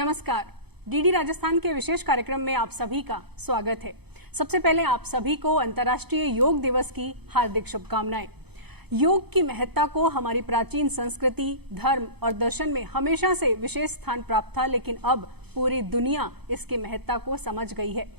नमस्कार। डीडी राजस्थान के विशेष कार्यक्रम में आप सभी का स्वागत है। सबसे पहले आप सभी को अंतर्राष्ट्रीय योग दिवस की हार्दिक शुभकामनाएं। योग की महत्ता को हमारी प्राचीन संस्कृति, धर्म और दर्शन में हमेशा से विशेष स्थान प्राप्त था, लेकिन अब पूरी दुनिया इसकी महत्ता को समझ गई है।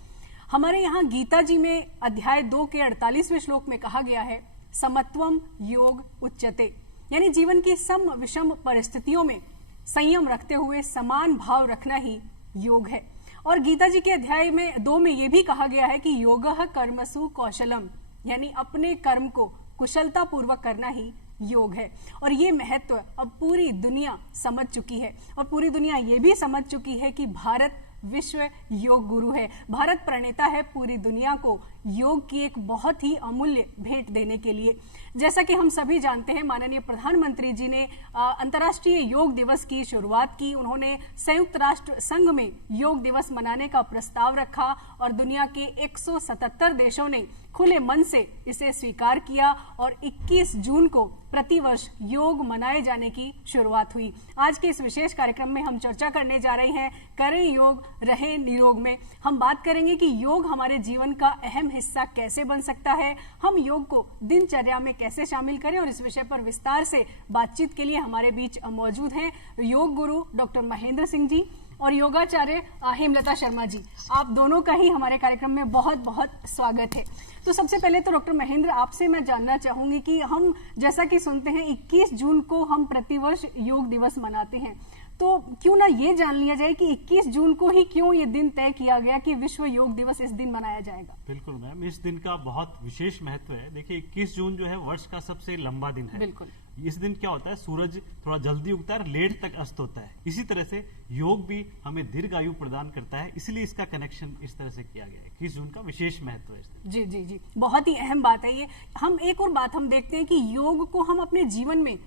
हमारे यहाँ गीता जी में अध्याय 2 के 48वें श्लोक में कहा गया है, समत्वम योग उच्यते, यानी जीवन की सम विषम परिस्थितियों में संयम रखते हुए समान भाव रखना ही योग है। और गीता जी के अध्याय में 2 में यह भी कहा गया है कि योगः कर्मसु कौशलम, यानी अपने कर्म को कुशलता पूर्वक करना ही योग है। और ये महत्व अब पूरी दुनिया समझ चुकी है और पूरी दुनिया ये भी समझ चुकी है कि भारत विश्व योग गुरु है। भारत प्रणेता है पूरी दुनिया को योग की एक बहुत ही अमूल्य भेंट देने के लिए। जैसा कि हम सभी जानते हैं, माननीय प्रधानमंत्री जी ने अंतर्राष्ट्रीय योग दिवस की शुरुआत की। उन्होंने संयुक्त राष्ट्र संघ में योग दिवस मनाने का प्रस्ताव रखा और दुनिया के 177 देशों ने खुले मन से इसे स्वीकार किया और 21 जून को प्रतिवर्ष योग मनाए जाने की शुरुआत हुई। आज के इस विशेष कार्यक्रम में हम चर्चा करने जा रहे हैं, करें योग रहे निरोग में। हम बात करेंगे कि योग हमारे जीवन का अहम हिस्सा कैसे बन सकता है, हम योग को दिनचर्या में कैसे शामिल करें, और इस विषय पर विस्तार से बातचीत के लिए हमारे बीच मौजूद हैं योग गुरु डॉक्टर महेंद्र सिंह जी और योगाचार्य हेमलता शर्मा जी। आप दोनों का ही हमारे कार्यक्रम में बहुत बहुत स्वागत है। तो सबसे पहले तो डॉक्टर महेंद्र, आपसे मैं जानना चाहूंगी कि हम जैसा कि सुनते हैं 21 जून को हम प्रतिवर्ष योग दिवस मनाते हैं, तो क्यों ना ये जान लिया जाए कि 21 जून को ही क्यों ये दिन तय किया गया कि विश्व योग दिवस इस दिन मनाया जाएगा? बिल्कुल मैम, इस दिन का बहुत विशेष महत्व है। देखिए 21 जून जो है वर्ष का सबसे लंबा दिन है। बिल्कुल। इस दिन क्या होता है, सूरज थोड़ा जल्दी उगता है और लेट तक अस्त होता है। इसी तरह से योग भी हमें दीर्घायु प्रदान करता है, इसलिए इसका कनेक्शन इस तरह से किया गया है। 21 जून का विशेष महत्व है। जी जी जी, बहुत ही अहम बात है ये। हम एक और बात हम देखते हैं कि योग को हम अपने जीवन में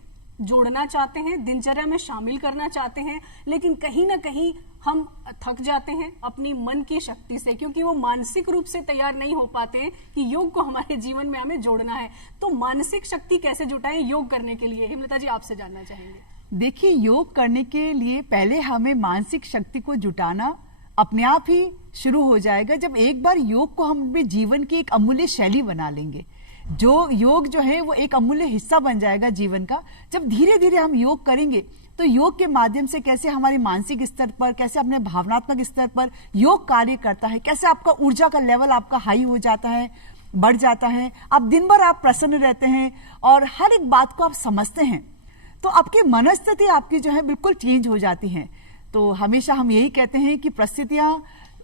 जोड़ना चाहते हैं, दिनचर्या में शामिल करना चाहते हैं, लेकिन कहीं ना कहीं हम थक जाते हैं अपनी मन की शक्ति से, क्योंकि वो मानसिक रूप से तैयार नहीं हो पाते हैं कि योग को हमारे जीवन में हमें जोड़ना है। तो मानसिक शक्ति कैसे जुटाएं योग करने के लिए? हेमलता जी, आपसे जानना चाहेंगे। देखिए, योग करने के लिए पहले हमें मानसिक शक्ति को जुटाना अपने आप ही शुरू हो जाएगा जब एक बार योग को हम अपने जीवन की एक अमूल्य शैली बना लेंगे। जो योग जो है वो एक अमूल्य हिस्सा बन जाएगा जीवन का। जब धीरे धीरे हम योग करेंगे तो योग के माध्यम से कैसे हमारे मानसिक स्तर पर, कैसे अपने भावनात्मक स्तर पर योग कार्य करता है, कैसे आपका ऊर्जा का लेवल आपका हाई हो जाता है, बढ़ जाता है, आप दिन भर आप प्रसन्न रहते हैं और हर एक बात को आप समझते हैं, तो आपकी मनस्थिति आपकी जो है बिल्कुल चेंज हो जाती है। तो हमेशा हम यही कहते हैं कि परिस्थितियां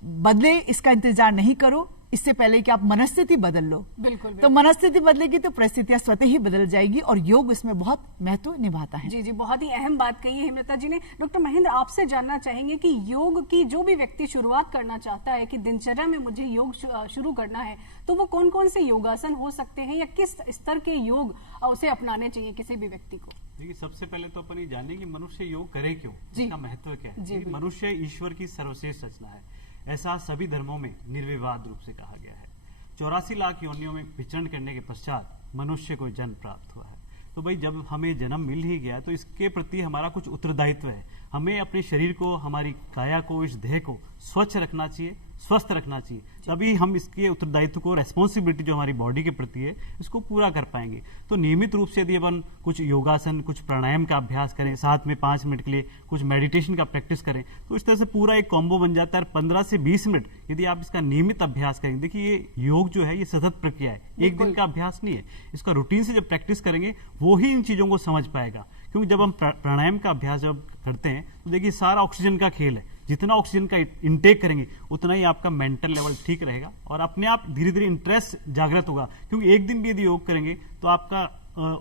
बदले इसका इंतजार नहीं करो, इससे पहले कि आप मनस्थिति बदल लो। बिल्कुल। तो मनस्थिति बदलेगी तो परिस्थितियां स्वतः ही बदल जाएगी और योग इसमें बहुत महत्व निभाता है। जी जी, बहुत ही अहम बात कही है हेमलता जी ने। डॉक्टर महेंद्र, आपसे जानना चाहेंगे कि योग की जो भी व्यक्ति शुरुआत करना चाहता है कि दिनचर्या में मुझे योग शुरू करना है, तो वो कौन कौन से योगासन हो सकते हैं या किस स्तर के योग उसे अपनाने चाहिए किसी भी व्यक्ति को? देखिए, सबसे पहले तो अपन ये जानें कि मनुष्य योग करे क्यों, इसका महत्व क्या है। मनुष्य ईश्वर की सर्वश्रेष्ठ रचना है, ऐसा सभी धर्मों में निर्विवाद रूप से कहा गया है। 84 लाख योनियों में विचरण करने के पश्चात मनुष्य को जन्म प्राप्त हुआ है। तो भाई, जब हमें जन्म मिल ही गया तो इसके प्रति हमारा कुछ उत्तरदायित्व है। हमें अपने शरीर को, हमारी काया को, इस देह को स्वच्छ रखना चाहिए, स्वस्थ रखना चाहिए, तभी हम इसके उत्तरदायित्व को, रेस्पॉन्सिबिलिटी जो हमारी बॉडी के प्रति है, इसको पूरा कर पाएंगे। तो नियमित रूप से यदि अपन कुछ योगासन, कुछ प्राणायाम का अभ्यास करें, साथ में 5 मिनट के लिए कुछ मेडिटेशन का प्रैक्टिस करें, तो इस तरह से पूरा एक कॉम्बो बन जाता है। 15 से 20 मिनट यदि आप इसका नियमित अभ्यास करेंगे, देखिए ये योग जो है ये सतत प्रक्रिया है, एक दिन का अभ्यास नहीं है। इसका रूटीन से जब प्रैक्टिस करेंगे वो ही इन चीजों को समझ पाएगा। क्योंकि जब हम प्राणायाम का अभ्यास जब करते हैं तो देखिए सारा ऑक्सीजन का खेल है। जितना ऑक्सीजन का इनटेक करेंगे उतना ही आपका मेंटल लेवल ठीक रहेगा और अपने आप धीरे धीरे इंटरेस्ट जागृत होगा। क्योंकि एक दिन भी यदि योग करेंगे तो आपका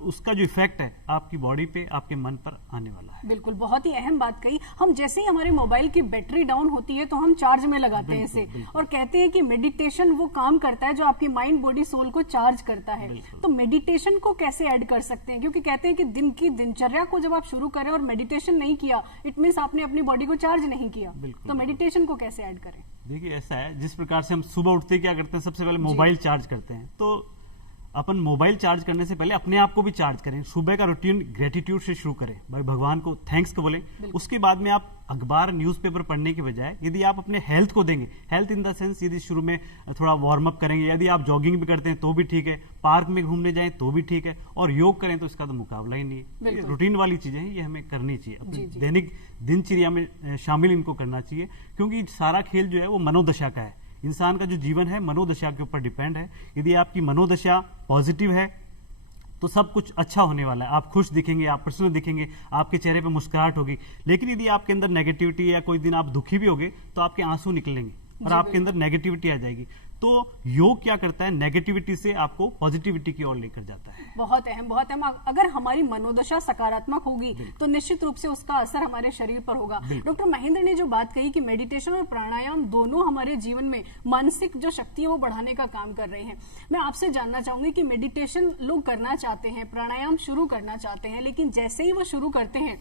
उसका जो इफेक्ट है आपकी बॉडी पे, आपके मन पर आने वाला है। बिल्कुल, बहुत ही अहम बात कही। हम जैसे ही हमारे मोबाइल की बैटरी डाउन होती है तो हम चार्ज में लगाते हैं इसे और कहते हैं कि मेडिटेशन वो काम करता है जो आपकी माइंड, बॉडी, सोल को चार्ज करता है। तो मेडिटेशन को कैसे ऐड कर सकते हैं? क्योंकि कहते हैं कि दिन की दिनचर्या को जब आप शुरू करें और मेडिटेशन नहीं किया, इट मीन्स आपने अपनी बॉडी को चार्ज नहीं किया। तो मेडिटेशन को कैसे ऐड करें? देखिए, ऐसा है, जिस प्रकार से हम सुबह उठते क्या करते हैं, सबसे पहले मोबाइल चार्ज करते हैं। तो अपन मोबाइल चार्ज करने से पहले अपने आप को भी चार्ज करें। सुबह का रूटीन ग्रेटिट्यूड से शुरू करें, भाई भगवान को थैंक्स को बोलें। उसके बाद में आप अखबार न्यूज़पेपर पढ़ने के बजाय यदि आप अपने हेल्थ को देंगे, हेल्थ इन द सेंस यदि शुरू में थोड़ा वार्म अप करेंगे, यदि आप जॉगिंग भी करते हैं तो भी ठीक है, पार्क में घूमने जाएं तो भी ठीक है, और योग करें तो इसका तो मुकाबला ही नहीं है। ये रूटीन वाली चीजें हैं, ये हमें करनी चाहिए, अपनी दैनिक दिनचर्या में शामिल इनको करना चाहिए, क्योंकि सारा खेल जो है वो मनोदशा का है। इंसान का जो जीवन है मनोदशा के ऊपर डिपेंड है। यदि आपकी मनोदशा पॉजिटिव है तो सब कुछ अच्छा होने वाला है। आप खुश दिखेंगे, आप प्रसन्न दिखेंगे, आपके चेहरे पे मुस्कुराहट होगी। लेकिन यदि आपके अंदर नेगेटिविटी या कोई दिन आप दुखी भी होगे तो आपके आंसू निकलेंगे और आपके अंदर नेगेटिविटी आ जाएगी। तो योग क्या करता है, नेगेटिविटी से आपको पॉजिटिविटी की ओर लेकर जाता है। बहुत अहम, बहुत अहम। अगर हमारी मनोदशा सकारात्मक होगी तो निश्चित रूप से उसका असर हमारे शरीर पर होगा। डॉक्टर महेंद्र ने जो बात कही कि मेडिटेशन और प्राणायाम दोनों हमारे जीवन में मानसिक जो शक्ति है वो बढ़ाने का काम कर रहे हैं, मैं आपसे जानना चाहूंगी कि मेडिटेशन लोग करना चाहते हैं, प्राणायाम शुरू करना चाहते हैं, लेकिन जैसे ही वो शुरू करते हैं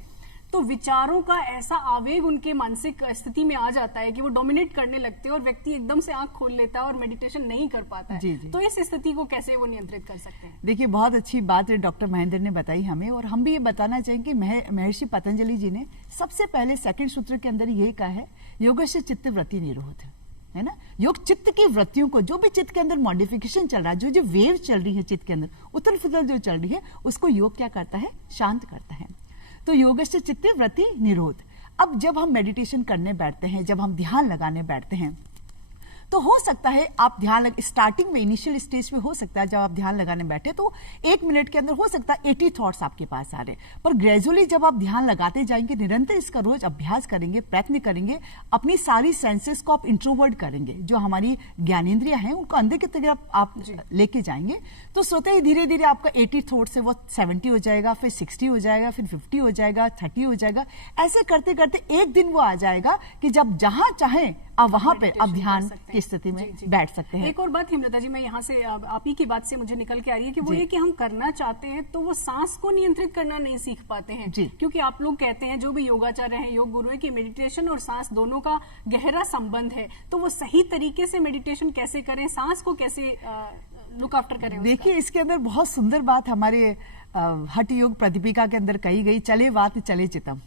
तो विचारों का ऐसा आवेग उनके मानसिक स्थिति में आ जाता है कि वो डोमिनेट करने लगते हैं और व्यक्ति एकदम से आंख खोल लेता है और मेडिटेशन नहीं कर पाता है। जी। तो इस स्थिति को कैसे वो नियंत्रित कर सकते हैं? देखिए, बहुत अच्छी बात डॉक्टर महेंद्र ने बताई हमें, और हम भी ये बताना चाहेंगे कि महर्षि पतंजलि जी ने सबसे पहले सेकंड सूत्र के अंदर ये कहा है, योगस्य चित्त वृत्ति निरोध, है ना। योग चित्त की वृत्तियों को, जो भी चित्त के अंदर मॉडिफिकेशन चल रहा है, जो वेव चल रही है चित्त के अंदर, उथल पुथल जो चल रही है, उसको योग क्या करता है, शांत करता है। तो योगस्य चित्ते वृत्ति निरोध। अब जब हम मेडिटेशन करने बैठते हैं, जब हम ध्यान लगाने बैठते हैं, तो हो सकता है आप स्टार्टिंग में, इनिशियल स्टेज में हो सकता है जब आप ध्यान लगाने बैठे तो 1 मिनट के अंदर हो सकता है 80 थॉट्स आपके पास आ रहे, पर ग्रेजुअली जब आप ध्यान लगाते जाएंगे, निरंतर इसका रोज अभ्यास करेंगे, प्रयत्न करेंगे, अपनी सारी सेंसेस को आप इंट्रोवर्ट करेंगे, जो हमारी ज्ञानेंद्रियां हैं उनको अंदर की तरफ आप लेके जाएंगे, तो सोते ही धीरे धीरे आपका 80 थॉट्स है वो 70 हो जाएगा, फिर 60 हो जाएगा, फिर 50 हो जाएगा, 30 हो जाएगा। ऐसे करते करते एक दिन वो आ जाएगा कि जब जहां चाहें आप वहां पे आप ध्यान की स्थिति में बैठ सकते हैं। एक और बात हेमलता जी, मैं यहाँ से आप ही की बात से मुझे निकल के आ रही है कि वो ये कि हम करना चाहते हैं तो वो सांस को नियंत्रित करना नहीं सीख पाते हैं, क्योंकि आप लोग कहते हैं, जो भी योगाचार्य हैं, योग गुरु है, कि मेडिटेशन और सांस दोनों का गहरा संबंध है। तो वो सही तरीके से मेडिटेशन कैसे करें, सांस को कैसे लुक आफ्टर करें? देखिए, इसके अंदर बहुत सुंदर बात हमारे हठ योग प्रतिपिका के अंदर कही गई, चले वात चले चितम,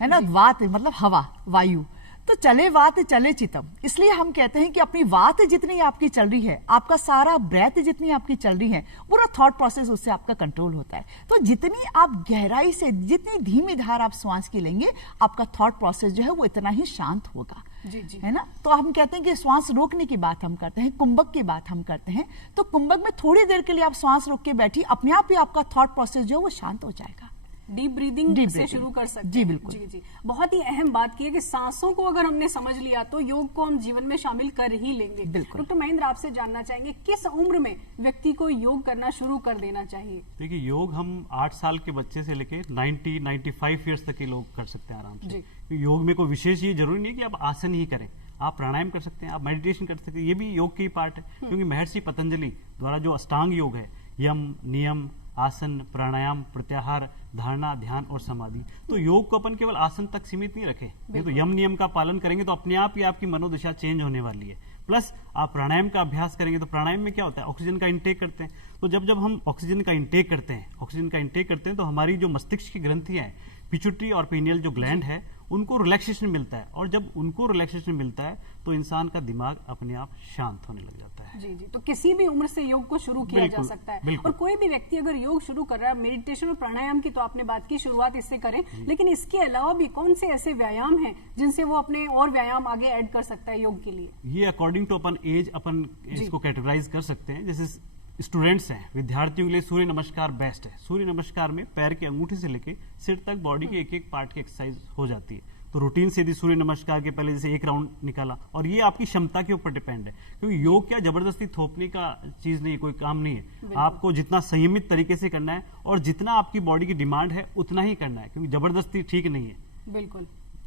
है ना। वात मतलब हवा, वायु, तो चले वात चले चितम। इसलिए हम कहते हैं कि अपनी वात जितनी आपकी चल रही है, आपका सारा ब्रेथ जितनी आपकी चल रही है, पूरा थॉट प्रोसेस उससे आपका कंट्रोल होता है। तो जितनी आप गहराई से, जितनी धीमी धार आप श्वास की लेंगे, आपका थॉट प्रोसेस जो है वो इतना ही शांत होगा। जी। है ना। तो हम कहते हैं कि श्वास रोकने की बात हम करते हैं, कुंभक की बात हम करते हैं, तो कुंभक में थोड़ी देर के लिए आप श्वास रोक के बैठिए, अपने आप ही आपका थॉट प्रोसेस जो है वो शांत हो जाएगा। डीप ब्रीदिंग से शुरू कर सकते हैं। जी बिल्कुल। जी। बहुत ही अहम बात की है कि सांसों को अगर हमने समझ लिया तो योग को हम जीवन में शामिल कर ही लेंगे। डॉक्टर महेंद्र, आपसे जानना चाहेंगे, किस उम्र में व्यक्ति को योग करना शुरू कर देना चाहिए? देखिए, योग हम 8 साल के बच्चे से लेके 95 ईयर्स तक के लोग कर सकते हैं आराम से। योग में कोई विशेष ये जरूरी नहीं है कि आप आसन ही करें, आप प्राणायाम कर सकते हैं, आप मेडिटेशन कर सकते हैं, ये भी योग की पार्ट है। क्योंकि महर्षि पतंजलि द्वारा जो अष्टांग योग है, यम, नियम, आसन, प्राणायाम, प्रत्याहार, धारणा, ध्यान और समाधि, तो योग को अपन केवल आसन तक सीमित नहीं रखे। ये तो यम नियम का पालन करेंगे तो अपने आप ही आपकी मनोदशा चेंज होने वाली है। प्लस आप प्राणायाम का अभ्यास करेंगे तो प्राणायाम में क्या होता है, ऑक्सीजन का इंटेक करते हैं। तो जब हम ऑक्सीजन का इंटेक करते हैं तो हमारी जो मस्तिष्क की ग्रंथियां हैं, पिट्यूटरी और पीनियल जो ग्लैंड है, उनको रिलैक्सेशन मिलता है, और जब उनको रिलैक्सेशन मिलता है तो इंसान का दिमाग अपने आप शांत होने लग जाता है। जी। तो किसी भी उम्र से योग को शुरू किया जा सकता है, और कोई भी व्यक्ति अगर योग शुरू कर रहा है, मेडिटेशन और प्राणायाम की तो आपने बात की, शुरुआत इससे करें, लेकिन इसके अलावा भी कौन से ऐसे व्यायाम हैं जिनसे वो अपने और व्यायाम आगे ऐड कर सकता है योग के लिए? ये अकॉर्डिंग टू अपन एज अपन इसको कैटेगराइज कर सकते हैं। जैसे स्टूडेंट्स हैं, विद्यार्थियों के लिए सूर्य नमस्कार बेस्ट है। सूर्य नमस्कार में पैर के अंगूठे से लेके सिर तक बॉडी के एक पार्ट की एक्सरसाइज हो जाती है। तो रूटीन से यदि सूर्य नमस्कार के पहले जैसे 1 राउंड निकाला, और ये आपकी क्षमता के ऊपर डिपेंड है, क्योंकि योग क्या जबरदस्ती थोपने का चीज नहीं है, कोई काम नहीं है। आपको जितना संयमित तरीके से करना है और जितना आपकी बॉडी की डिमांड है उतना ही करना है, क्योंकि जबरदस्ती ठीक नहीं है। बिल्कुल।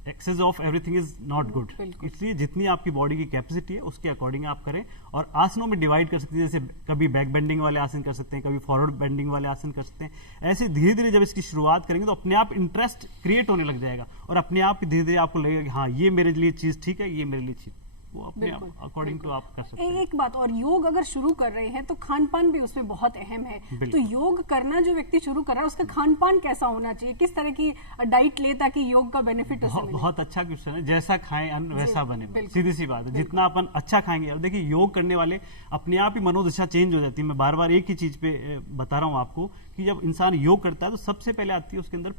Excess of everything is not good. इसलिए जितनी आपकी बॉडी की कैपेसिटी है उसके अकॉर्डिंग आप करें, और आसनों में डिवाइड कर सकते हैं। जैसे कभी बैक बेंडिंग वाले आसन कर सकते हैं, कभी फॉरवर्ड बेंडिंग वाले आसन कर सकते हैं। ऐसे धीरे धीरे जब इसकी शुरुआत करेंगे तो अपने आप इंटरेस्ट क्रिएट होने लग जाएगा, और अपने आप धीरे धीरे आपको लगेगा कि हाँ, ये मेरे लिए चीज ठीक है, ये मेरे लिए चीज वो अपने अकॉर्डिंग टू आप कर सकते हैं। एक बात और, योग अगर शुरू कर रहे हैं तो खान पान भी उसमें बहुत अहम है। तो योग करना जो व्यक्ति शुरू कर रहा है उसका खान पान कैसा होना चाहिए, किस तरह की डाइट ले ताकि योग का बेनिफिट उसे मिले? बहुत अच्छा क्वेश्चन है। जैसा खाएं अन्न वैसा बने, सीधी सी बात है। जितना अपन अच्छा खाएंगे, और देखिए योग करने वाले अपने आप ही मनोदशा चेंज हो जाती है। मैं बार बार एक ही चीज पे बता रहा हूँ आपको कि जब इंसान योग करता है तो सबसे पहले आती है उसके अंदर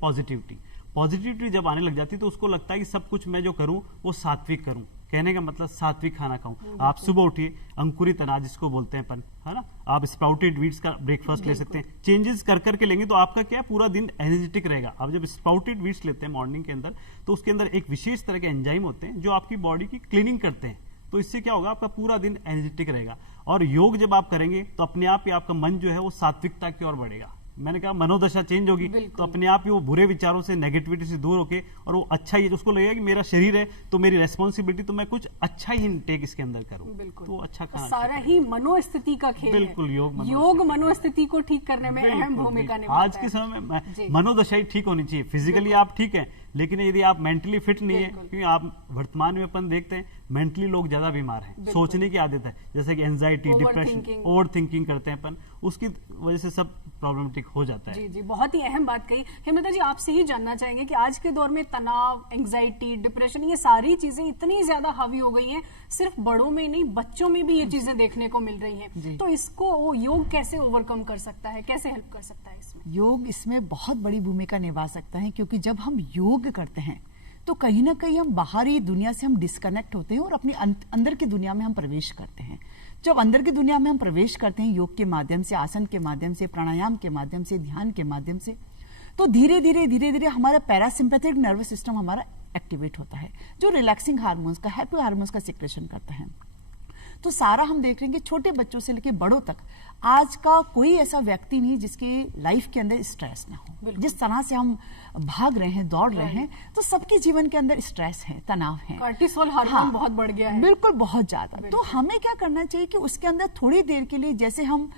पॉजिटिविटी जब आने लग जाती है तो उसको लगता है कि सब कुछ मैं जो करूं वो सात्विक करूं। कहने का मतलब सात्विक खाना खाऊं। आप सुबह उठिए, अंकुरित अनाज जिसको बोलते हैं अपन, है ना, आप स्प्राउटेड व्हीट्स का ब्रेकफास्ट ले सकते हैं। चेंजेस कर करके लेंगे तो आपका क्या पूरा दिन एनर्जेटिक रहेगा। आप जब स्प्राउटेड व्हीट्स लेते हैं मॉर्निंग के अंदर तो उसके अंदर एक विशेष तरह के एंजाइम होते हैं जो आपकी बॉडी की क्लीनिंग करते हैं। तो इससे क्या होगा, आपका पूरा दिन एनर्जेटिक रहेगा। और योग जब आप करेंगे तो अपने आप ही आपका मन जो है वो सात्विकता की ओर बढ़ेगा। मैंने कहा मनोदशा चेंज होगी तो अपने आप ही वो बुरे विचारों से, नेगेटिविटी से दूर होके, और वो अच्छा ही, उसको लगेगा कि मेरा शरीर है तो मेरी रेस्पॉन्सिबिलिटी, तो मैं कुछ अच्छा ही इंटेक इसके अंदर करूं। तो अच्छा खाना, सारा ही मनोस्थिति का खेल बिल्कुल है। योग मनोस्थिति को ठीक करने में अहम भूमिका निभाता है। आज के समय में मनोदशा ही ठीक होनी चाहिए। फिजिकली आप ठीक है, लेकिन यदि आप मेंटली फिट नहीं है, क्योंकि आप वर्तमान में अपन देखते हैं मेंटली लोग ज्यादा बीमार हैं। सोचने की आदत है, जैसे कि एंजाइटी, डिप्रेशन, ओवर थिंकिंग करते हैं अपन, उसकी वजह से सब प्रॉब्लमेटिक हो जाता है। जी जी, बहुत ही अहम बात कही। हेमलता जी, आपसे ही जानना चाहेंगे कि आज के दौर में तनाव, एंजाइटी, डिप्रेशन, ये सारी चीजें इतनी ज्यादा हावी हो गई हैं, सिर्फ बड़ों में ही नहीं बच्चों में भी ये चीजें देखने को मिल रही हैं। तो इसको योग कैसे ओवरकम कर सकता है, कैसे हेल्प कर सकता है इसमें? योग इसमें बहुत बड़ी भूमिका निभा सकता है, क्योंकि जब हम योग करते हैं तो कहीं ना कहीं हम बाहरी दुनिया से हम डिस्कनेक्ट होते हैं और अपनी अंदर की दुनिया में हम प्रवेश करते हैं। जब अंदर की दुनिया में हम प्रवेश करते हैं योग के माध्यम से, आसन के माध्यम से, प्राणायाम के माध्यम से, ध्यान के माध्यम से, तो धीरे धीरे हमारा पैरासिम्पैथिक नर्वस सिस्टम हमारा एक्टिवेट होता है, जो रिलैक्सिंग हार्मोन्स का, हैप्पी हार्मोन्स का सिक्रेशन करता है। तो सारा हम देख रहे हैं कि छोटे बच्चों से लेकर बड़ों तक आज का कोई ऐसा व्यक्ति नहीं जिसके लाइफ के अंदर स्ट्रेस ना हो। जिस तरह से हम भाग रहे हैं, दौड़ रहे हैं, तो सबके जीवन के अंदर स्ट्रेस है, तनाव है, कार्टिसोल हार्मोन बहुत बढ़ गया है। बिल्कुल, बहुत ज्यादा। तो हमें क्या करना चाहिए कि उसके अंदर थोड़ी देर के लिए, जैसे हम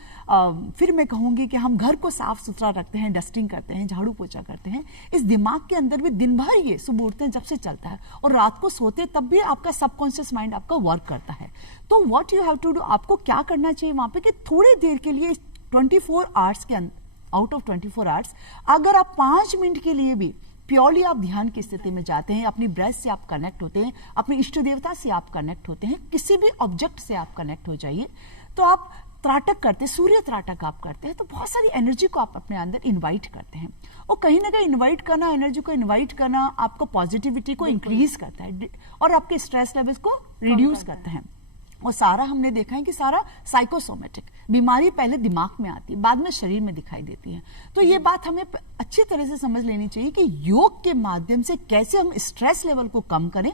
फिर मैं कहूंगी कि हम घर को साफ सुथरा रखते हैं, डस्टिंग करते हैं, झाड़ू पोछा करते हैं, इस दिमाग के अंदर भी दिन भर ये सुबह उठते हैं जब से चलता है और रात को सोते तब भी आपका सबकॉन्शियस माइंड आपका वर्क करता है। तो what you have to do, आपको क्या करना चाहिए वहां पे कि थोड़ी देर के लिए 24 आवर्स के आउट ऑफ 24 आवर्स अगर आप 5 मिनट के लिए भी प्योरली आप ध्यान की स्थिति में जाते हैं, अपनी ब्रेथ से आप कनेक्ट होते हैं, अपने इष्ट देवता से आप कनेक्ट होते हैं, किसी भी ऑब्जेक्ट से आप कनेक्ट हो जाइए, तो आप त्राटक करते हैं, सूर्य त्राटक आप करते हैं, तो बहुत सारी एनर्जी को आप अपने अंदर इनवाइट करते हैं। और कहीं ना कहीं इनवाइट करना, एनर्जी को इनवाइट करना आपको पॉजिटिविटी को इंक्रीज करता है और आपके स्ट्रेस लेवल्स को रिड्यूस करता है। और सारा हमने देखा है कि सारा साइकोसोमेटिक बीमारी पहले दिमाग में आती है, बाद में शरीर में दिखाई देती है। तो ये बात हमें अच्छी तरह से समझ लेनी चाहिए कि योग के माध्यम से कैसे हम स्ट्रेस लेवल को कम करें,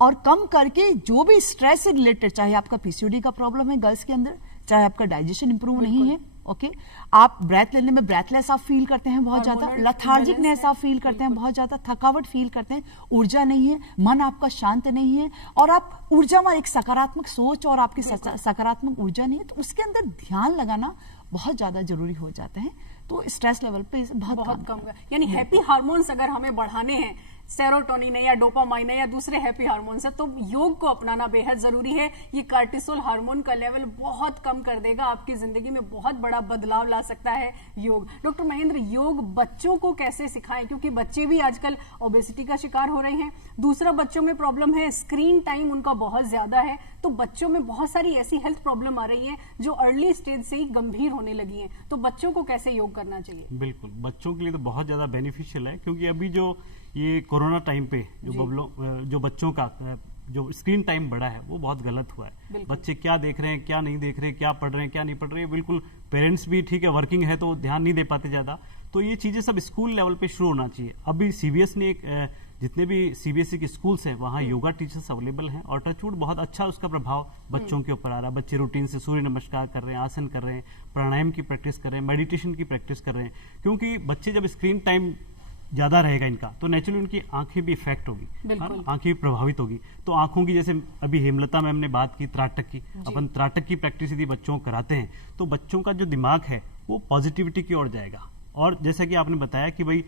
और कम करके जो भी स्ट्रेस से रिलेटेड, चाहे आपका पीसीओडी का प्रॉब्लम है गर्ल्स के अंदर, चाहे आपका डाइजेशन इंप्रूव नहीं है, ओके, आप ब्रेथ लेने में ब्रेथलेस आप फील करते हैं बहुत ज्यादा, लथार्जिकनेस आप फील करते हैं बहुत ज्यादा, थकावट फील करते हैं, ऊर्जा नहीं है, मन आपका शांत नहीं है, और आप ऊर्जा में एक सकारात्मक सोच और आपकी सकारात्मक ऊर्जा नहीं है, तो उसके अंदर ध्यान लगाना बहुत ज्यादा जरूरी हो जाता है। तो स्ट्रेस लेवल पे बहुत कम, यानी हैप्पी हार्मोन्स अगर हमें बढ़ाने हैं, सेरोटोनिन है या डोपामाइन है या दूसरे हैप्पी हार्मोन्स है, तो योग को अपनाना बेहद जरूरी है। ये कार्टिसोल हार्मोन का लेवल बहुत कम कर देगा, आपकी जिंदगी में बहुत बड़ा बदलाव ला सकता है योग। डॉक्टर महेंद्र, योग बच्चों को कैसे सिखाएं, क्योंकि बच्चे भी आजकल ओबेसिटी का शिकार हो रहे हैं। दूसरा, बच्चों में प्रॉब्लम है, स्क्रीन टाइम उनका बहुत ज्यादा है, तो बच्चों में बहुत सारी ऐसी हेल्थ प्रॉब्लम आ रही है जो अर्ली स्टेज से ही गंभीर होने लगी है। तो बच्चों को कैसे योग करना चाहिए? बिल्कुल, बच्चों के लिए तो बहुत ज्यादा बेनिफिशियल है, क्योंकि अभी जो ये कोरोना टाइम पे जो बच्चों का जो स्क्रीन टाइम बढ़ा है वो बहुत गलत हुआ है। बच्चे क्या देख रहे हैं, क्या नहीं देख रहे हैं, क्या पढ़ रहे हैं, क्या नहीं पढ़ रहे हैं, बिल्कुल पेरेंट्स भी ठीक है वर्किंग है तो ध्यान नहीं दे पाते ज्यादा। तो ये चीजें सब स्कूल लेवल पे शुरू होना चाहिए। अभी सीबीएस ने जितने भी सीबीएसई के स्कूल्स हैं वहाँ योगा टीचर्स अवेलेबल हैं, और टचवुड बहुत अच्छा उसका प्रभाव बच्चों के ऊपर आ रहा है। बच्चे रूटीन से सूर्य नमस्कार कर रहे हैं, आसन कर रहे हैं, प्राणायाम की प्रैक्टिस कर रहे हैं, मेडिटेशन की प्रैक्टिस कर रहे हैं, क्योंकि बच्चे जब स्क्रीन टाइम ज्यादा रहेगा इनका तो नेचुरली उनकी आंखें भी इफेक्ट होगी, आंखें भी प्रभावित होगी। तो आंखों की, जैसे अभी हेमलता मैम ने बात की त्राटक की, अपन त्राटक की प्रैक्टिस यदि बच्चों को कराते हैं तो बच्चों का जो दिमाग है वो पॉजिटिविटी की ओर जाएगा, और जैसा कि आपने बताया कि भाई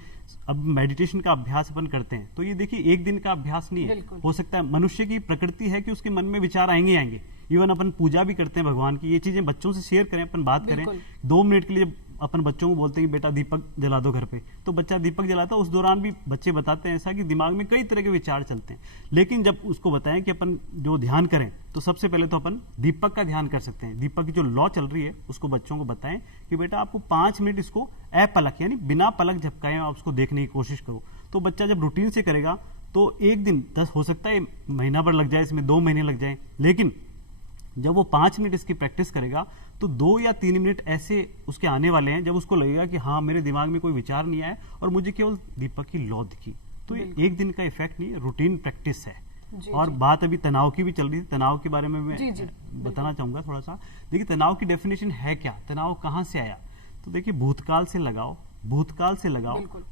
अब मेडिटेशन का अभ्यास अपन करते हैं, तो ये देखिए एक दिन का अभ्यास नहीं है। हो सकता है मनुष्य की प्रकृति है कि उसके मन में विचार आएंगे आएंगे। इवन अपन पूजा भी करते हैं भगवान की, ये चीजें बच्चों से शेयर करें, अपन बात करें 2 मिनट के लिए। जब अपन बच्चों को बोलते हैं कि बेटा दीपक जला दो घर पे, तो बच्चा दीपक जलाता है, उस दौरान भी बच्चे बताते हैं ऐसा कि दिमाग में कई तरह के विचार चलते हैं। लेकिन जब उसको बताएं कि अपन जो ध्यान करें, तो सबसे पहले तो अपन दीपक का ध्यान कर सकते हैं। दीपक की जो लॉ चल रही है उसको बच्चों को बताएं कि बेटा आपको 5 मिनट इसको अपलक यानी बिना पलक झपकाए आप उसको देखने की कोशिश करो। तो बच्चा जब रूटीन से करेगा तो एक दिन 10 हो सकता है महीना भर लग जाए, इसमें 2 महीने लग जाए, लेकिन जब वो 5 मिनट इसकी प्रैक्टिस करेगा तो 2 या 3 मिनट ऐसे उसके आने वाले हैं जब उसको लगेगा कि हाँ मेरे दिमाग में कोई विचार नहीं आया और मुझे केवल दीपक की लौ दिखी। तो ये एक दिन का इफेक्ट नहीं है, रूटीन प्रैक्टिस है। और बात अभी तनाव की भी चल रही थी, तनाव के बारे में मैं बताना चाहूंगा थोड़ा सा। देखिए तनाव की डेफिनेशन है क्या, तनाव कहाँ से आया? तो देखिए भूतकाल से लगाओ,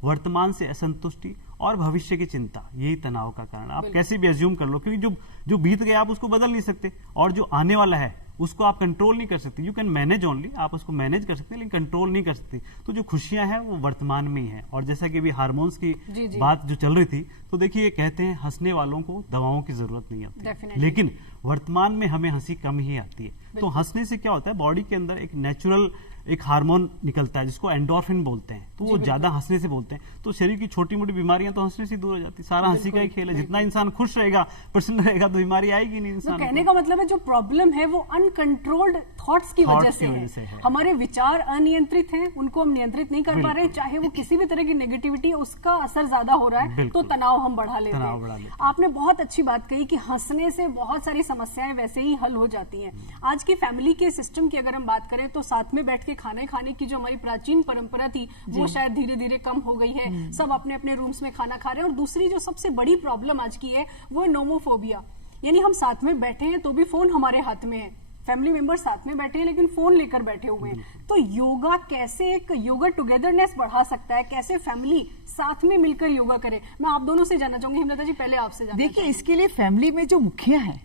वर्तमान से असंतुष्टि और भविष्य की चिंता, यही तनाव का कारण। आप कैसे भी अज्यूम कर लो, क्योंकि जो बीत गया आप उसको बदल नहीं सकते, और जो आने वाला है उसको आप कंट्रोल नहीं कर सकते। यू कैन मैनेज ओनली, आप उसको मैनेज कर सकते हैं लेकिन कंट्रोल नहीं कर सकते। तो जो खुशियां हैं वो वर्तमान में ही है। और जैसा कि अभी हार्मोन्स की बात जो चल रही थी, तो देखिए ये कहते हैं हंसने वालों को दवाओं की जरूरत नहीं होती, लेकिन वर्तमान में हमें हंसी कम ही आती है। तो हंसने से क्या होता है, बॉडी के अंदर एक नेचुरल एक हार्मोन निकलता है जिसको एंडोर्फिन बोलते हैं। तो वो ज्यादा हंसने से बोलते हैं, तो शरीर की छोटी मोटी बीमारियां तो हंसने से दूर हो जाती है। सारा हंसी का ही खेल है, जितना इंसान खुश रहेगा, प्रसन्न रहेगा, तो बीमारी आएगी नहीं इंसान। तो कहने का मतलब है जो प्रॉब्लम है वो अनकंट्रोल्ड थॉट्स की वजह से है। हमारे विचार अनियंत्रित हैं, उनको हम नियंत्रित नहीं कर पा रहे हैं, चाहे वो किसी भी तरह की नेगेटिविटी, उसका असर ज्यादा हो रहा है तो तनाव हम बढ़ा लेते हैं। आपने बहुत अच्छी बात कही कि हंसने से बहुत सारी समस्याएं वैसे ही हल हो जाती हैं। आज की फैमिली के सिस्टम की अगर हम बात करें तो साथ में बैठ के खाने की जो हमारी प्राचीन परंपरा थी वो शायद धीरे धीरे कम हो गई है। सब अपने अपने रूम्स में खाना खा रहे हैं। और दूसरी जो सबसे बड़ी प्रॉब्लम आज की है वो है नोमोफोबिया, यानी हम साथ में बैठे हैं तो भी फोन हमारे हाथ में है, फैमिली मेंबर साथ में बैठे हैं लेकिन फोन लेकर बैठे हुए हैं। तो योगा कैसे एक योगा टुगेदरनेस बढ़ा सकता है, कैसे फैमिली साथ में मिलकर योगा करे? मैं आप दोनों से जानना चाहूंगी। हेमलता जी पहले आपसे जानना। देखिए इसके लिए फैमिली में जो मुखिया है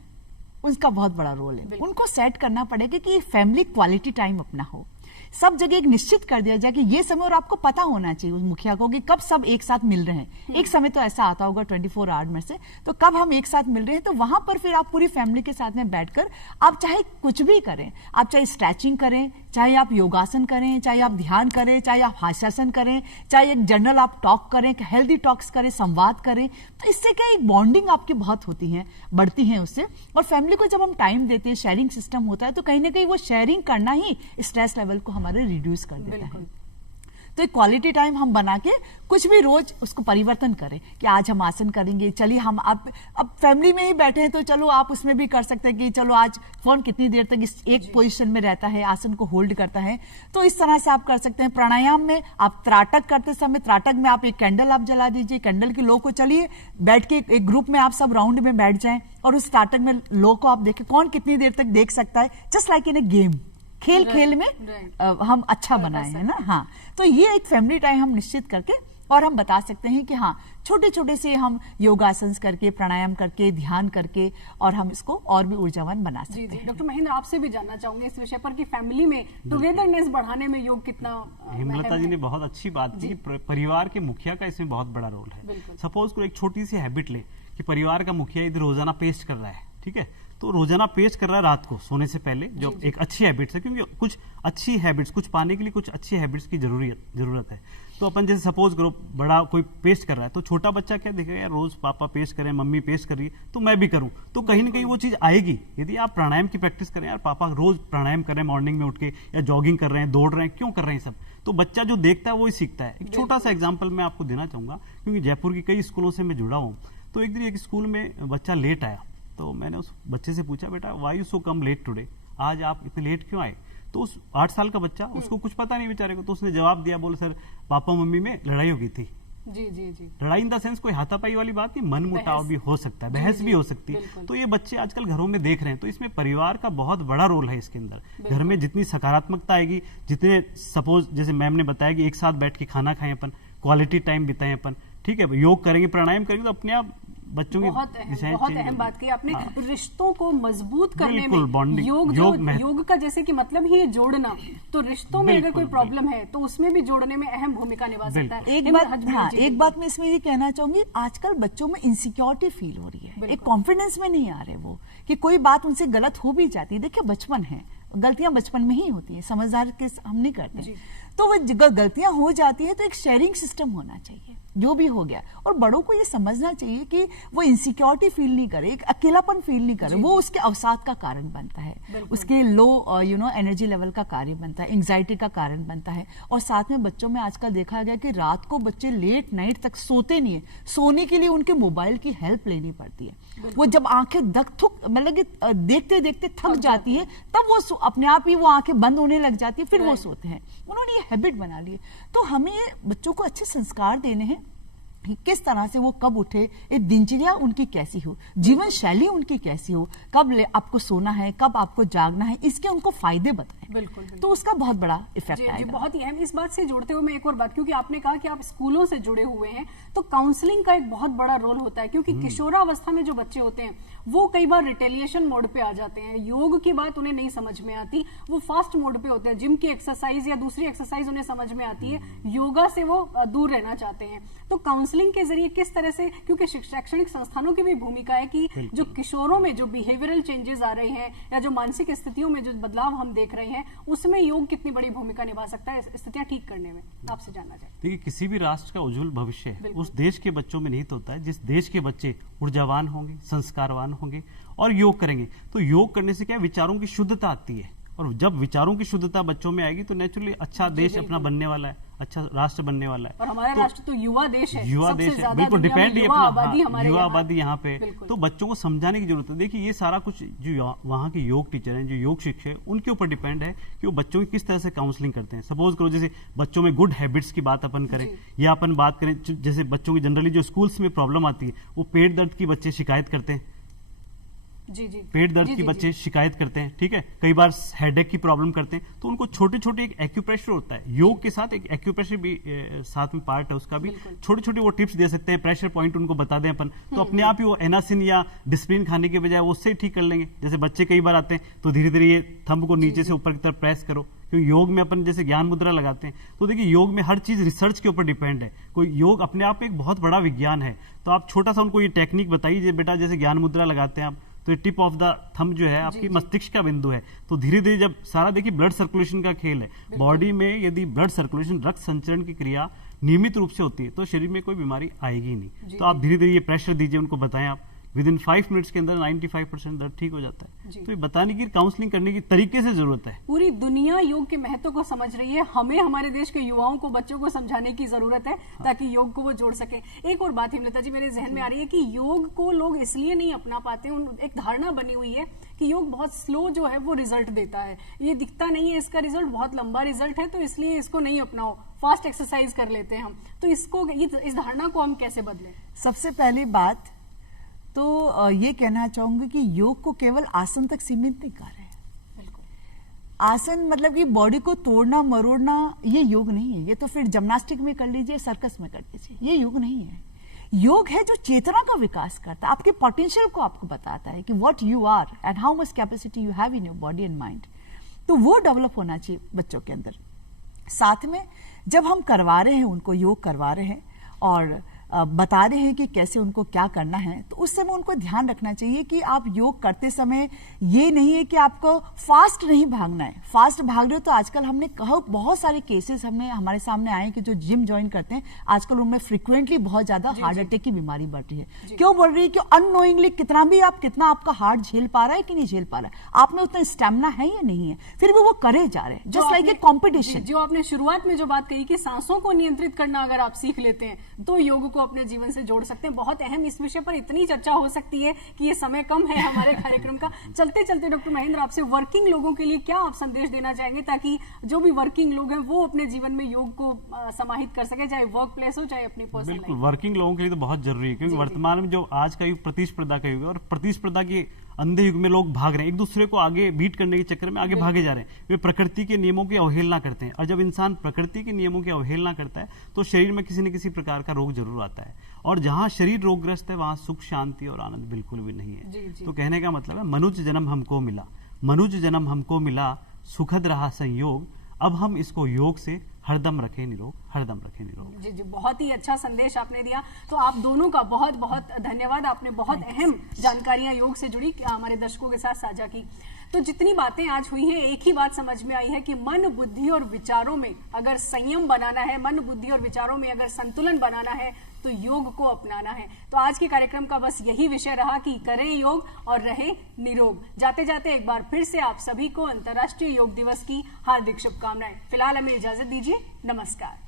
उसका बहुत बड़ा रोल है। उनको सेट करना पड़ेगा कि फैमिली क्वालिटी टाइम अपना हो। सब जगह एक निश्चित कर दिया जाए कि ये समय, और आपको पता होना चाहिए उस मुखिया को कि कब सब एक साथ मिल रहे हैं। एक समय तो ऐसा आता होगा 24 आवर में से, तो कब हम एक साथ मिल रहे हैं, तो वहां पर फिर आप पूरी फैमिली के साथ में बैठकर आप चाहे कुछ भी करें, आप चाहे स्ट्रेचिंग करें, चाहे आप योगासन करें, चाहे आप ध्यान करें, चाहे आप हास्यासन करें, चाहे एक जनरल आप टॉक करें, हेल्दी टॉक्स करें, संवाद करें, तो इससे क्या एक बॉन्डिंग आपकी बहुत होती है, बढ़ती है उससे। और फैमिली को जब हम टाइम देते हैं, शेयरिंग सिस्टम होता है, तो कहीं ना कहीं वो शेयरिंग करना ही स्ट्रेस लेवल को हमारे रिड्यूस कर देता है। तो एक क्वालिटी टाइम हम बना के कुछ भी रोज उसको परिवर्तन करें कि आज हम आसन करेंगे, चलिए हम अब फैमिली में ही बैठे हैं तो चलो आप उसमें भी कर सकते हैं कि चलो आज फोन कितनी देर तक इस एक पोजीशन में रहता है, आसन को होल्ड करता है, तो इस तरह से आप कर सकते हैं। प्राणायाम में आप त्राटक करते समय त्राटक में आप एक कैंडल आप जला दीजिए, कैंडल की लो को चलिए बैठ के एक ग्रुप में आप सब राउंड में बैठ जाएं और उस त्राटक में लो को आप देखें कौन कितनी देर तक देख सकता है, just like in A game. खेल में हम अच्छा बनाए हैं ना। हाँ, तो ये एक फैमिली टाइम हम निश्चित करके और हम बता सकते हैं कि हाँ छोटे छोटे से हम योगासन करके, प्राणायाम करके, ध्यान करके और हम इसको और भी ऊर्जावान बना सकते हैं। डॉक्टर महेंद्र आपसे भी जानना चाहूंगे इस विषय पर कि फैमिली में टुगेदरनेस बढ़ाने में योग कितना। हेमलता जी ने बहुत अच्छी बात की, परिवार के मुखिया का इसमें बहुत बड़ा रोल है। सपोज को एक छोटी सी हैबिट ले कि परिवार का मुखिया इधर रोजाना पेस्ट कर रहा है, ठीक है, तो रोजाना पेस्ट कर रहा है रात को सोने से पहले, जो एक अच्छी हैबिट्स है, क्योंकि कुछ अच्छी हैबिट्स, कुछ पाने के लिए कुछ अच्छी हैबिट्स की जरूरत है। तो अपन जैसे सपोज करो बड़ा कोई पेस्ट कर रहा है तो छोटा बच्चा क्या देखेगा, यार रोज पापा पेस्ट करें, मम्मी पेस्ट कर रही है तो मैं भी करूं, तो कहीं ना कहीं वो चीज आएगी। यदि आप प्राणायाम की प्रैक्टिस करें, यार पापा रोज प्राणायाम कर रहे हैं मॉर्निंग में उठ के, या जॉगिंग कर रहे हैं, दौड़ रहे हैं, क्यों कर रहे हैं सब, तो बच्चा जो देखता है वो ही सीखता है। एक छोटा सा एग्जाम्पल मैं आपको देना चाहूंगा, क्योंकि जयपुर की कई स्कूलों से मैं जुड़ा हूँ। तो एक दिन एक स्कूल में बच्चा लेट आया, तो मैंने उस बच्चे से पूछा, बेटा why you so come late today, आज आप इतने लेट क्यों आए? तो उस 8 साल का बच्चा, उसको कुछ पता नहीं बेचारे को, तो उसने जवाब दिया, बोले सर पापा मम्मी में लड़ाई हो गई थी। जी जी जी। लड़ाई इन द सेंस कोई हाथापाई वाली बात नहीं, मन मुटाव भी हो सकता है, बहस भी हो सकती है। तो ये बच्चे आजकल घरों में देख रहे हैं, तो इसमें परिवार का बहुत बड़ा रोल है इसके अंदर। घर में जितनी सकारात्मकता आएगी, जितने सपोज जैसे मैम ने बताया कि एक साथ बैठ के खाना खाएं अपन, क्वालिटी टाइम बिताएं अपन, ठीक है, योग करेंगे, प्राणायाम करेंगे, तो अपने आप बच्चों की बहुत अहम बात की आपने। रिश्तों को मजबूत करने में योग का जैसे कि मतलब ही है जोड़ना, तो रिश्तों में अगर कोई प्रॉब्लम है तो उसमें भी जोड़ने में अहम भूमिका निभा सकता है। एक बात मैं इसमें ये कहना चाहूंगी, आजकल बच्चों में इनसिक्योरिटी फील हो रही है, एक कॉन्फिडेंस में नहीं आ रहे वो, कि कोई बात उनसे गलत हो भी जाती है। देखिए बचपन है, गलतियां बचपन में ही होती है, समझदार के हम नहीं करते, तो वो गलतियां हो जाती है तो एक शेयरिंग सिस्टम होना चाहिए जो भी हो गया। और बड़ों को ये समझना चाहिए कि वो इनसिक्योरिटी फील नहीं करे, एक अकेलापन फील नहीं करे, वो उसके अवसाद का कारण बनता है, उसके लो एनर्जी लेवल का कारण बनता है, एंग्जाइटी का कारण बनता है। और साथ में बच्चों में आजकल देखा गया कि रात को बच्चे लेट नाइट तक सोते नहीं है, सोने के लिए उनके मोबाइल की हेल्प लेनी पड़ती है। वो जब आंखें मतलब देखते देखते थक जाती है, तब वो अपने आप ही वो आंखें बंद होने लग जाती है, फिर वो सोते हैं। उन्होंने ये हैबिट बना ली है। तो हमें बच्चों को अच्छे संस्कार देने हैं, किस तरह से वो कब उठे, एक दिनचर्या उनकी कैसी हो, जीवन शैली उनकी कैसी हो, कब आपको सोना है, कब आपको जागना है, इसके उनको फायदे बताएं। बिल्कुल। तो उसका बहुत बड़ा इफेक्ट आएगा। बहुत ही अहम। इस बात से जोड़ते हुए मैं एक और बात, क्योंकि आपने कहा कि आप स्कूलों से जुड़े हुए हैं, तो काउंसलिंग का एक बहुत बड़ा रोल होता है, क्योंकि किशोरावस्था में जो बच्चे होते हैं वो कई बार रिटेलिएशन मोड पे आ जाते हैं, योग की बात उन्हें नहीं समझ में आती, वो फास्ट मोड पे होते हैं, जिम की एक्सरसाइज या दूसरी एक्सरसाइज उन्हें समझ में आती है, योगा से वो दूर रहना चाहते हैं। तो काउंसलिंग के जरिए किस तरह से, क्योंकि शैक्षणिक संस्थानों की भी भूमिका है कि जो किशोरों में जो बिहेवियरल चेंजेस आ रहे हैं या जो मानसिक स्थितियों में जो बदलाव हम देख रहे हैं, उसमें योग कितनी बड़ी भूमिका निभा सकता है स्थितियां ठीक करने में, आपसे जानना चाहिए। देखिए, किसी भी राष्ट्र का उज्जवल भविष्य उस देश के बच्चों में निहित होता है जिस देश के बच्चे ऊर्जावान होंगे, संस्कारवान होंगे और योग करेंगे। तो योग करने से क्या विचारों की शुद्धता आती है, और जब विचारों की शुद्धता बच्चों में आएगी तो नेचुरली अच्छा देश अपना बनने वाला है, अच्छा राष्ट्र बनने वाला है। और हमारा राष्ट्र तो युवा देश है, युवा देश है, बिल्कुल डिपेंड है अपना युवा आबादी यहाँ पे। तो बच्चों को समझाने की जरूरत है। देखिए, ये सारा कुछ जो वहाँ के योग टीचर हैं, जो योग शिक्षक है, उनके ऊपर डिपेंड है कि वो बच्चों की किस तरह से काउंसलिंग करते हैं। सपोज करो जैसे बच्चों में गुड हैबिट्स की बात अपन करें, या अपन बात करें जैसे बच्चों की जनरली जो स्कूल्स में प्रॉब्लम आती है, वो पेट दर्द की बच्चे शिकायत करते हैं, पेट दर्द की बच्चे शिकायत करते हैं, ठीक है, कई बार हेडेक की प्रॉब्लम करते हैं, तो उनको छोटे छोटे एक एक्यूप्रेशर होता है, योग के साथ एक एक्यूप्रेशर भी साथ में पार्ट है उसका भी, छोटे छोटे वो टिप्स दे सकते हैं, प्रेशर पॉइंट उनको बता दें अपन, तो अपने आप ही वो एनासिन या डिस्प्रिन खाने के बजाय वो उससे ठीक कर लेंगे। जैसे बच्चे कई बार आते हैं तो धीरे धीरे ये थंब को नीचे से ऊपर की तरफ प्रेस करो, क्योंकि योग में अपन जैसे ज्ञान मुद्रा लगाते हैं। तो देखिए, योग में हर चीज रिसर्च के ऊपर डिपेंड है, कोई योग अपने आप में एक बहुत बड़ा विज्ञान है। तो आप छोटा सा उनको ये टेक्निक बताइए, बेटा जैसे ज्ञान मुद्रा लगाते हैं आप, तो ये टिप ऑफ द थंब जो है आपकी मस्तिष्क का बिंदु है। तो धीरे धीरे जब सारा देखिए ब्लड सर्कुलेशन का खेल है, बॉडी में यदि ब्लड सर्कुलेशन, रक्त संचरण की क्रिया नियमित रूप से होती है तो शरीर में कोई बीमारी आएगी नहीं। तो आप धीरे धीरे ये प्रेशर दीजिए, उनको बताएं आप, विद इन 5 मिनट्स के अंदर 95% दर्द ठीक हो जाता है। तो ये बताने की, काउंसलिंग करने की तरीके से जरूरत है। पूरी दुनिया योग के महत्व को समझ रही है, हमें हमारे देश के युवाओं को, बच्चों को समझाने की जरूरत है ताकि योग को वो जोड़ सके। एक और बात हिमलता जी मेरे जहन में आ रही है कि योग को लोग इसलिए नहीं अपना पाते, एक धारणा बनी हुई है कि योग बहुत स्लो जो है वो रिजल्ट देता है, ये दिखता नहीं है इसका रिजल्ट, बहुत लंबा रिजल्ट है, तो इसलिए इसको नहीं अपनाओ, फास्ट एक्सरसाइज कर लेते हैं हम। तो इसको, इस धारणा को हम कैसे बदलें? सबसे पहली बात तो ये कहना चाहूंगी कि योग को केवल आसन तक सीमित नहीं कर रहे हैं। आसन मतलब कि बॉडी को तोड़ना मरोड़ना, ये योग नहीं है। ये तो फिर जिम्नास्टिक में कर लीजिए, सर्कस में कर लीजिए, ये योग नहीं है। योग है जो चेतना का विकास करता है, आपके पोटेंशियल को आपको बताता है कि what you are and how much capacity you have in your body and mind. तो वो डेवलप होना चाहिए बच्चों के अंदर। साथ में जब हम करवा रहे हैं, उनको योग करवा रहे हैं और बता रहे हैं कि कैसे उनको क्या करना है, तो उस समय उनको ध्यान रखना चाहिए कि आप योग करते समय ये नहीं है कि आपको फास्ट नहीं भागना है। फास्ट भाग रहे हो तो आजकल हमने कहा बहुत सारे केसेस हमारे सामने आए कि जो जिम ज्वाइन करते हैं आजकल उनमें फ्रिक्वेंटली बहुत ज्यादा हार्ट अटैक की बीमारी बढ़ रही है। क्यों बढ़ रही है? कि अननोइंगली कितना आपका हार्ट झेल पा रहा है कि नहीं झेल पा रहा है, आप में उतना स्टेमिना है या नहीं है, फिर भी वो करे जा रहे हैं, जस्ट लाइक ए कॉम्पिटिशन। जो आपने शुरुआत में जो बात कही कि सांसों को नियंत्रित करना अगर आप सीख लेते हैं तो योग को अपने जीवन से जोड़ सकते हैं। बहुत अहम, इस विषय पर इतनी चर्चा हो सकती है कि ये समय कम है हमारे कार्यक्रम का। चलते चलते डॉक्टर महेंद्र, आपसे वर्किंग लोगों के लिए क्या आप संदेश देना चाहेंगे ताकि जो भी वर्किंग लोग हैं वो अपने जीवन में योग को समाहित कर सके, चाहे वर्क प्लेस हो चाहे अपनी पर्सनल लाइफ? वर्किंग लोगों के लिए तो बहुत जरूरी है, क्योंकि वर्तमान में जो आज का युग प्रतिस्पर्धा का युग है, और प्रतिस्पर्धा के अंधे युग में लोग भाग रहे हैं, एक दूसरे को आगे बीट करने के चक्कर में आगे भागे जा रहे हैं। वे प्रकृति के नियमों की अवहेलना करते हैं, और जब इंसान प्रकृति के नियमों की अवहेलना करता है तो शरीर में किसी न किसी प्रकार का रोग जरूर आता है, और जहाँ शरीर रोगग्रस्त है वहाँ सुख शांति और आनंद बिल्कुल भी नहीं है। जी, जी। तो कहने का मतलब है मनुष्य जन्म हमको मिला, मनुष्य जन्म हमको मिला, सुखद रहा संयोग, अब हम इसको योग से हरदम रखें निरोग, हरदम रखें निरोग। जी जी, बहुत ही अच्छा संदेश आपने दिया। तो आप दोनों का बहुत बहुत धन्यवाद, आपने बहुत अहम जानकारियां योग से जुड़ी हमारे दर्शकों के साथ साझा की। तो जितनी बातें आज हुई हैं, एक ही बात समझ में आई है कि मन, बुद्धि और विचारों में अगर संयम बनाना है, मन, बुद्धि और विचारों में अगर संतुलन बनाना है, तो योग को अपनाना है। तो आज के कार्यक्रम का बस यही विषय रहा कि करें योग और रहें निरोग। जाते जाते एक बार फिर से आप सभी को अंतर्राष्ट्रीय योग दिवस की हार्दिक शुभकामनाएं। फिलहाल हमें इजाजत दीजिए, नमस्कार।